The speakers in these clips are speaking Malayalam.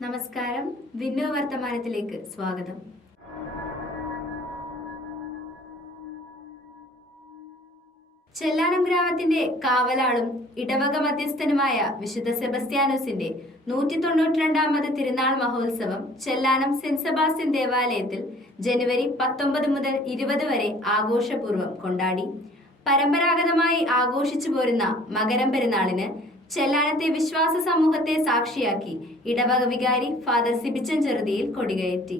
നമസ്കാരം. വിന്നോ വർത്തമാനത്തിലേക്ക് സ്വാഗതം. ചെല്ലാനം ഗ്രാമത്തിന്റെ കാവലാളും ഇടവക മധ്യസ്ഥനുമായ വിശുദ്ധ സെബസ്ത്യാനോസിന്റെ നൂറ്റി തൊണ്ണൂറ്റിരണ്ടാമത് തിരുനാൾ മഹോത്സവം ചെല്ലാനം സെന്റ് സെബാസ്റ്റ്യൻ ദേവാലയത്തിൽ ജനുവരി പത്തൊമ്പത് മുതൽ ഇരുപത് വരെ ആഘോഷപൂർവം കൊണ്ടാടി. പരമ്പരാഗതമായി ആഘോഷിച്ചു പോരുന്ന മകരം പെരുന്നാളിന് ചെല്ലാനത്തെ വിശ്വാസ സമൂഹത്തെ സാക്ഷിയാക്കി. ഇടവക വികാരി ഫാദർ സിബിച്ചൻ ചെറുതിയിൽ കൊടികയറ്റി.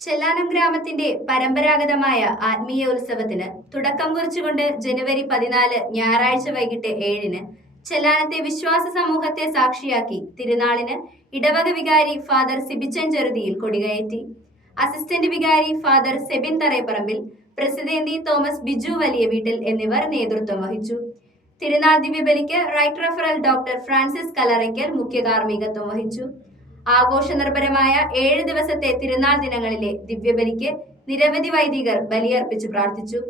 ചെല്ലാനം ഗ്രാമത്തിന്റെ പരമ്പരാഗതമായ ആത്മീയ ഉത്സവത്തിന് തുടക്കം കുറിച്ചുകൊണ്ട് ജനുവരി പതിനാല് ഞായറാഴ്ച വൈകിട്ട് ഏഴിന് ചെല്ലാനത്തെ വിശ്വാസ സമൂഹത്തെ സാക്ഷിയാക്കി തിരുനാളിന് ഇടവക വികാരി ഫാദർ സിബിച്ചൻ ചെറുതിയിൽ കൊടികയറ്റി. അസിസ്റ്റന്റ് വികാരി father Sebin Tharayapparambil president Thomas Biju Valiya Veettil എന്നിവർ നേതൃത്വം വഹിച്ചു. തിരുനാൾ ദിവ്യബലിക്ക് റൈറ്റ് റഫറൽ ഡോക്ടർ ഫ്രാൻസിസ് കലറയ്ക്കൽ മുഖ്യ കാർമ്മികത്വം വഹിച്ചു. ആഘോഷ നിർഭരമായ ഏഴ് ദിവസത്തെ തിരുനാൾ ദിനങ്ങളിലെ ദിവ്യബലിക്ക് നിരവധി വൈദികർ ബലിയർപ്പിച്ചു പ്രാർത്ഥിച്ചു.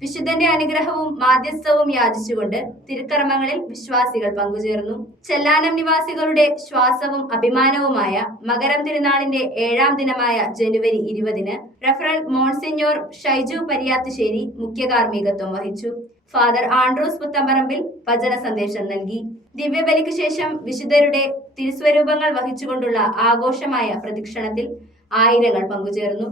വിശുദ്ധന്റെ അനുഗ്രഹവും മാധ്യസ്ഥവും യാചിച്ചുകൊണ്ട് തിരുക്കർമ്മങ്ങളിൽ വിശ്വാസികൾ പങ്കുചേർന്നു. ചെല്ലാനം നിവാസികളുടെ ശ്വാസവും അഭിമാനവുമായ മകരം തിരുനാളിന്റെ ഏഴാം ദിനമായ ജനുവരി ഇരുപതിന് റഫറൽ മോൺസിഞ്ഞോർ ഷൈജു പരിയാത്തുശ്ശേരി മുഖ്യ കാർമ്മികത്വം വഹിച്ചു. ഫാദർ ആൻഡ്രൂസ് പുത്തമ്പറമ്പിൽ വചന സന്ദേശം നൽകി. ദിവ്യബലിക്ക് ശേഷം വിശുദ്ധരുടെ തിരുസ്വരൂപങ്ങൾ വഹിച്ചുകൊണ്ടുള്ള ആഘോഷമായ പ്രദക്ഷിണത്തിൽ ആയിരങ്ങൾ പങ്കുചേർന്നു.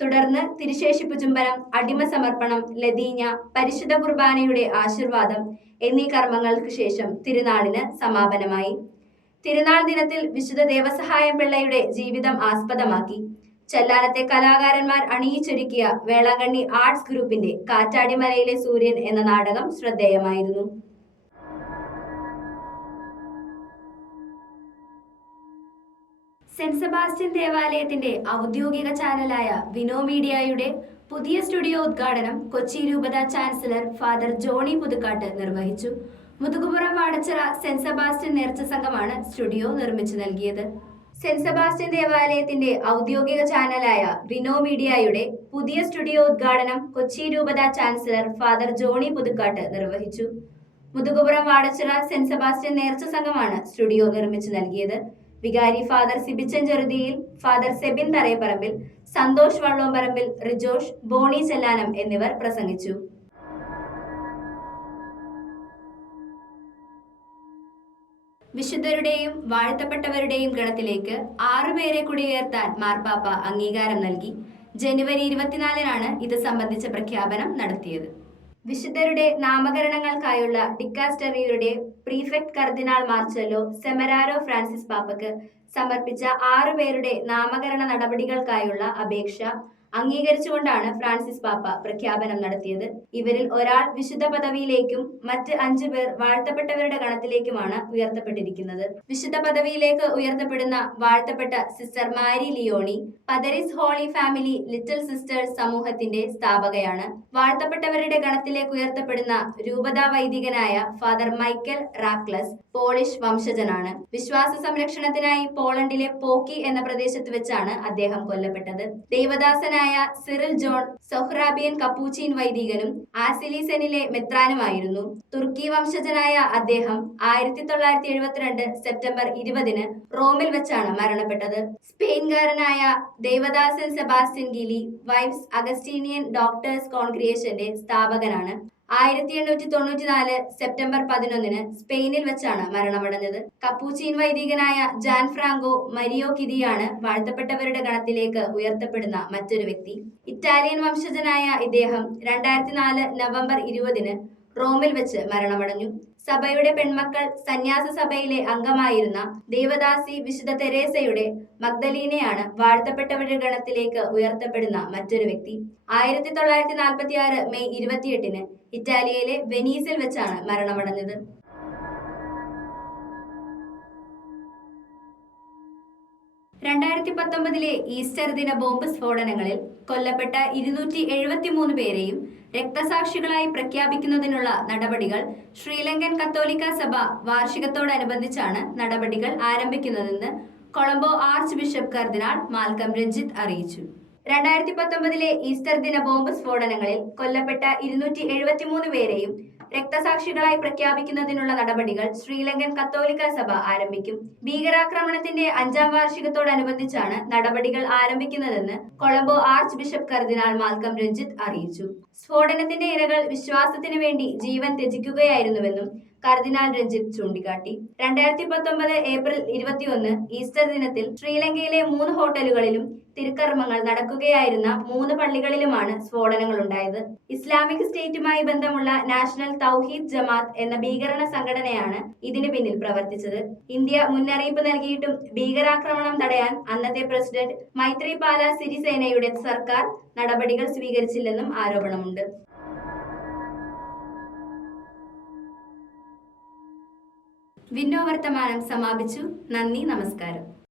തുടർന്ന് തിരുശേഷിപ്പ് ചുംബനം അടിമ സമർപ്പണം ലതീഞ്ഞ പരിശുദ്ധ കുർബാനയുടെ ആശീർവാദം എന്നീ കർമ്മങ്ങൾക്ക് ശേഷം തിരുനാളിന് സമാപനമായി. തിരുനാൾ ദിനത്തിൽ വിശുദ്ധ ദേവസഹായം പിള്ളയുടെ ജീവിതം ആസ്പദമാക്കി. ചെല്ലാനത്തെ കലാകാരന്മാർ അണിയിച്ചൊരുക്കിയ വേളാങ്കണ്ണി ആർട്സ് ഗ്രൂപ്പിന്റെ കാറ്റാടിമലയിലെ സൂര്യൻ എന്ന നാടകം ശ്രദ്ധേയമായിരുന്നു. സെന്റ് സെബാസ്റ്റ്യൻ ദേവാലയത്തിന്റെ ഔദ്യോഗിക ചാനലായ വിനോ മീഡിയയുടെ പുതിയ സ്റ്റുഡിയോ ഉദ്ഘാടനം കൊച്ചി രൂപത ചാൻസലർ ഫാദർ ജോണി പുതുക്കാട്ട് നിർവഹിച്ചു. മുതുകുപുറം വാടച്ചിറ സെന്റ് സെബാസ്റ്റ്യൻ നേർച്ച സംഘമാണ് സ്റ്റുഡിയോ നിർമ്മിച്ചു നൽകിയത്. സെന്റ് സെബാസ്റ്റ്യൻ ദേവാലയത്തിന്റെ ഔദ്യോഗിക ചാനലായ റിനോ മീഡിയയുടെ പുതിയ സ്റ്റുഡിയോ ഉദ്ഘാടനം കൊച്ചി രൂപത ചാൻസലർ ഫാദർ ജോണി പുതുക്കാട്ട് നിർവഹിച്ചു. മുതുകുപുറം വാടച്ചിറ സെന്റ് സെബാസ്റ്റ്യൻ നേർച്ച സംഘമാണ് സ്റ്റുഡിയോ നിർമ്മിച്ചു നൽകിയത്. വികാരി ഫാദർ സിബിച്ചൻ ചെറുതിയിൽ ഫാദർ സെബിൻ തറയപ്പറമ്പിൽ സന്തോഷ് വള്ളോമ്പറമ്പിൽ റിജോഷ് ബോണി ചെല്ലാനം എന്നിവർ പ്രസംഗിച്ചു. വിശുദ്ധരുടെയും വാഴ്ത്തപ്പെട്ടവരുടെയും ഗണത്തിലേക്ക് ആറുപേരെ കുടിയേർത്താൻ മാർപ്പാപ്പ അംഗീകാരം നൽകി. ജനുവരി ഇരുപത്തിനാലിനാണ് ഇത് സംബന്ധിച്ച പ്രഖ്യാപനം നടത്തിയത്. വിശുദ്ധരുടെ നാമകരണങ്ങൾക്കായുള്ള ഡിക്കാസ്റ്ററിയുടെ പ്രീഫെക്ട് കർദിനാൾ മാർച്ചല്ലോ സെമരാരോ ഫ്രാൻസിസ് പാപ്പക്ക് സമർപ്പിച്ച ആറുപേരുടെ നാമകരണ നടപടികൾക്കായുള്ള അപേക്ഷ അംഗീകരിച്ചുകൊണ്ടാണ് ഫ്രാൻസിസ് പാപ്പ പ്രഖ്യാപനം നടത്തിയത്. ഇവരിൽ ഒരാൾ വിശുദ്ധ പദവിയിലേക്കും മറ്റ് അഞ്ചു പേർ വാഴ്ത്തപ്പെട്ടവരുടെ ഗണത്തിലേക്കുമാണ് ഉയർത്തപ്പെട്ടിരിക്കുന്നത്. വിശുദ്ധ പദവിയിലേക്ക് ഉയർത്തപ്പെടുന്ന വാഴ്ത്തപ്പെട്ട sister Marie Leonie Paradis Holy Family Little Sisters സമൂഹത്തിന്റെ സ്ഥാപകയാണ്. വാഴ്ത്തപ്പെട്ടവരുടെ ഗണത്തിലേക്ക് ഉയർത്തപ്പെടുന്ന രൂപതാ വൈദികനായ ഫാദർ മൈക്കൽ റാക്ലസ് പോളിഷ് വംശജനാണ്. വിശ്വാസ സംരക്ഷണത്തിനായി പോളണ്ടിലെ പോക്കി എന്ന പ്രദേശത്ത് വെച്ചാണ് അദ്ദേഹം കൊല്ലപ്പെട്ടത്. ദൈവദാസനായ സിറിൽ ജോൺ സൊഹ്റാബിയൻ കപ്പൂച്ചീൻ വൈദികനും ആസിലീസനിലെ മെത്രാനുമായിരുന്നു. തുർക്കി വംശജനായ അദ്ദേഹം ആയിരത്തി തൊള്ളായിരത്തി എഴുപത്തിരണ്ട് സെപ്റ്റംബർ ഇരുപതിന് റോമിൽ വെച്ചാണ് മരണപ്പെട്ടത്. സ്പെയിൻകാരനായ Devadasan Sebastian Gili Vives Augustinian doctors കോൺഗ്രിയേഷന്റെ സ്ഥാപകനാണ്. ആയിരത്തി എണ്ണൂറ്റി തൊണ്ണൂറ്റി നാല് സെപ്റ്റംബർ പതിനൊന്നിന് സ്പെയിനിൽ വെച്ചാണ് മരണമടഞ്ഞത്. കപ്പൂച്ചീൻ വൈദികനായ ജാൻ ഫ്രാങ്കോ മരിയോ കിതിയാണ് വാഴ്ത്തപ്പെട്ടവരുടെ ഗണത്തിലേക്ക് ഉയർത്തപ്പെടുന്ന മറ്റൊരു വ്യക്തി. ഇറ്റാലിയൻ വംശജനായ ഇദ്ദേഹം രണ്ടായിരത്തി നാല് നവംബർ ഇരുപതിന് റോമിൽ വെച്ച് മരണമടഞ്ഞു. സഭയുടെ പെൺമക്കൾ സന്യാസ സഭയിലെ അംഗമായിരുന്ന ദേവദാസി വിശുദ്ധ തെരേസയുടെ മഗ്ദലീനയാണ് വാഴ്ത്തപ്പെട്ടവരുടെ ഗണത്തിലേക്ക് ഉയർത്തപ്പെടുന്ന മറ്റൊരു വ്യക്തി. ആയിരത്തി തൊള്ളായിരത്തി നാൽപ്പത്തി ആറ് മെയ് ഇരുപത്തിയെട്ടിന് ഇറ്റാലിയയിലെ വെനീസിൽ വെച്ചാണ് മരണമടഞ്ഞത്. രണ്ടായിരത്തി പത്തൊമ്പതിലെ ഈസ്റ്റർ ദിന ബോംബ് സ്ഫോടനങ്ങളിൽ കൊല്ലപ്പെട്ട ഇരുന്നൂറ്റി എഴുപത്തി മൂന്ന് പേരെയും രക്തസാക്ഷികളായി പ്രഖ്യാപിക്കുന്നതിനുള്ള നടപടികൾ ശ്രീലങ്കൻ കത്തോലിക്ക സഭ വാർഷികത്തോടനുബന്ധിച്ചാണ് നടപടികൾ ആരംഭിക്കുന്നതെന്ന് Colombo archbishop cardinal Malcolm Ranjith അറിയിച്ചു. രണ്ടായിരത്തി പത്തൊമ്പതിലെ ഈസ്റ്റർ ദിന ബോംബ് സ്ഫോടനങ്ങളിൽ കൊല്ലപ്പെട്ട ഇരുന്നൂറ്റി എഴുപത്തിമൂന്ന് പേരെയും രക്തസാക്ഷികളായി പ്രഖ്യാപിക്കുന്നതിനുള്ള നടപടികൾ ശ്രീലങ്കൻ കത്തോലിക്ക സഭ ആരംഭിക്കും. ഭീകരാക്രമണത്തിന്റെ അഞ്ചാം വാർഷികത്തോടനുബന്ധിച്ചാണ് നടപടികൾ ആരംഭിക്കുന്നതെന്ന് Colombo archbishop cardinal Malcolm Ranjith അറിയിച്ചു. സ്ഫോടനത്തിന്റെ ഇരകൾ വിശ്വാസത്തിനു വേണ്ടി ജീവൻ ത്യജിക്കുകയായിരുന്നുവെന്നും കർദിനാൾ രഞ്ജിത്ത് ചൂണ്ടിക്കാട്ടി. രണ്ടായിരത്തി പത്തൊമ്പത് ഏപ്രിൽ ഇരുപത്തിയൊന്ന് ഈസ്റ്റർ ദിനത്തിൽ ശ്രീലങ്കയിലെ മൂന്ന് ഹോട്ടലുകളിലും തിരുക്കർമ്മങ്ങൾ നടക്കുകയായിരുന്ന മൂന്ന് പള്ളികളിലുമാണ് സ്ഫോടനങ്ങൾ ഉണ്ടായത് ഇസ്ലാമിക് സ്റ്റേറ്റുമായി ബന്ധമുള്ള നാഷണൽ തൗഹീദ് ജമാത്ത് എന്ന ഭീകരണ സംഘടനയാണ് ഇതിന് പിന്നിൽ പ്രവർത്തിച്ചത്. ഇന്ത്യ മുന്നറിയിപ്പ് നൽകിയിട്ടും ഭീകരാക്രമണം തടയാൻ അന്നത്തെ പ്രസിഡന്റ് മൈത്രിപാല സിരിസേനയുടെ സർക്കാർ നടപടികൾ സ്വീകരിച്ചില്ലെന്നും ആരോപണമുണ്ട്. വിന്നോ വർത്തമാനം സമാപിച്ചു. നന്ദി നമസ്കാരം.